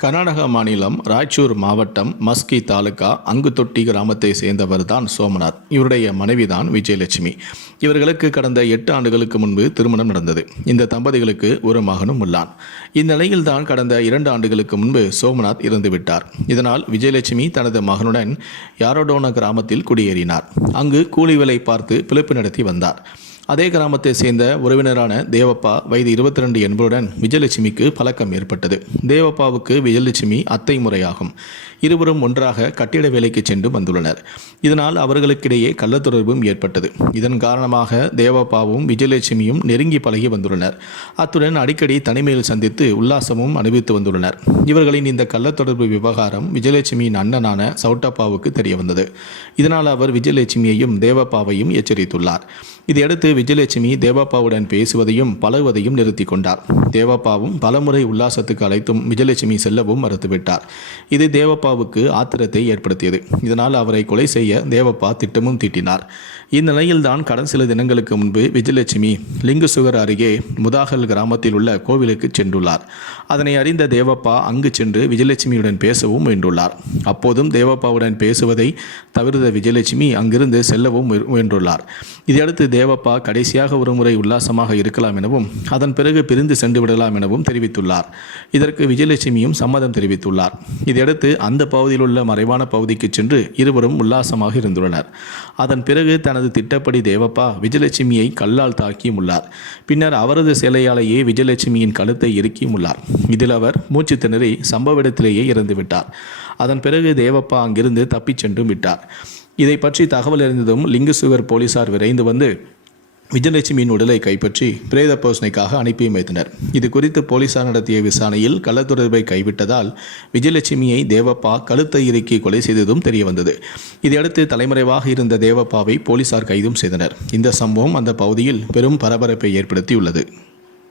கர்நாடக மாநிலம் ராய்ச்சூர் மாவட்டம் மஸ்கி தாலுகா அங்குத்தொட்டி கிராமத்தை சேர்ந்தவர் தான் சோமநாத். இவருடைய மனைவிதான் விஜயலட்சுமி. இவர்களுக்கு கடந்த எட்டு ஆண்டுகளுக்கு முன்பு திருமணம் நடந்தது. இந்த தம்பதிகளுக்கு ஒரு மகனும் உள்ளான். இந்நிலையில் தான் கடந்த இரண்டு ஆண்டுகளுக்கு முன்பு சோமநாத் இறந்துவிட்டார். இதனால் விஜயலட்சுமி தனது மகனுடன் யாரோடோன கிராமத்தில் குடியேறினார். அங்கு கூலி வேலை பார்த்து பிழைப்பு நடத்தி வந்தார். அதே கிராமத்தை சேர்ந்த உறவினரான தேவப்பா வயது இருபத்தி ரெண்டு என்பதுடன் விஜயலட்சுமிக்கு பழக்கம் ஏற்பட்டது. தேவப்பாவுக்கு விஜயலட்சுமி அத்தை முறையாகும் இருவரும் ஒன்றாக கட்டிட வேலைக்கு சென்று வந்துள்ளனர். இதனால் அவர்களுக்கிடையே கள்ளத்தொடர்பும் ஏற்பட்டது. இதன் காரணமாக தேவப்பாவும் விஜயலட்சுமியும் நெருங்கி பழகி வந்துள்ளனர். அத்துடன் அடிக்கடி தனிமையில் சந்தித்து உல்லாசமும் அனுபவித்து வந்துள்ளனர். இவர்களின் இந்த கள்ளத்தொடர்பு விவகாரம் விஜயலட்சுமியின் அண்ணனான சவுட்டப்பாவுக்கு தெரிய வந்தது இதனால் அவர் விஜயலட்சுமியையும் தேவப்பாவையும் எச்சரித்துள்ளார். இதையடுத்து விஜயலட்சுமி தேவப்பாவுடன் பேசுவதையும் பழகுவதையும் நிறுத்தி கொண்டார். தேவப்பாவும் பலமுறை உல்லாசத்துக்கு அழைத்தும் விஜயலட்சுமி செல்லவும் மறுத்துவிட்டார். இது தேவப்பா தேவப்பாவுக்கு ஆத்திரத்தை ஏற்படுத்தியது. இதனால் அவரை கொலை செய்ய தேவப்பா திட்டமும் தீட்டினார். இந்நிலையில்தான் கடந்த சில தினங்களுக்கு முன்பு விஜயலட்சுமி லிங்குசுகர் அருகே முதாகல் கிராமத்தில் உள்ள கோவிலுக்கு சென்றுள்ளார். அதனை அறிந்த தேவப்பா அங்கு சென்று விஜயலட்சுமியுடன் பேசவும் முயன்றுள்ளார். அப்போதும் தேவப்பாவுடன் பேசுவதை தவிர்த்த விஜயலட்சுமி அங்கிருந்து செல்லவும் முயன்றுள்ளார். இதையடுத்து தேவப்பா கடைசியாக ஒருமுறை உல்லாசமாக இருக்கலாம் எனவும் அதன் பிறகு பிரிந்து சென்று விடலாம் எனவும் தெரிவித்துள்ளார். இதற்கு விஜயலட்சுமியும் சம்மதம் தெரிவித்துள்ளார். இதையடுத்து அந்த அந்த பகுதியில் உள்ள மறைவான பகுதிக்கு சென்று இருவரும் உல்லாசமாக இருந்துள்ளனர். அதன் பிறகு தனது திட்டப்படி தேவப்பா விஜயலட்சுமியை கல்லால் தாக்கியும் உள்ளார். பின்னர் அவரது சிலையாலேயே விஜயலட்சுமியின் கழுத்தை இறுக்கியும் உள்ளார். இதில் அவர் மூச்சு திணறி சம்பவ இடத்திலேயே இறந்துவிட்டார் அதன் பிறகு தேவப்பா அங்கிருந்து தப்பிச் சென்றும் விட்டார். இதை பற்றி தகவல் அறிந்ததும் லிங்குசுகர் போலீசார் விரைந்து வந்து விஜயலட்சுமியின் உடலை கைப்பற்றி பிரேத பரிசோதனைக்காக அனுப்பியும் வைத்தனர். இது குறித்து போலீசார் நடத்திய விசாரணையில் கள்ளத்தொடர்பை கைவிட்டதால் விஜயலட்சுமியை தேவப்பா கழுத்தை இறுக்கி கொலை செய்ததும் தெரியவந்தது. இதையடுத்து தலைமறைவாக இருந்த தேவப்பாவை போலீசார் கைதும் செய்தனர். இந்த சம்பவம் அந்த பகுதியில் பெரும் பரபரப்பை ஏற்படுத்தியுள்ளது.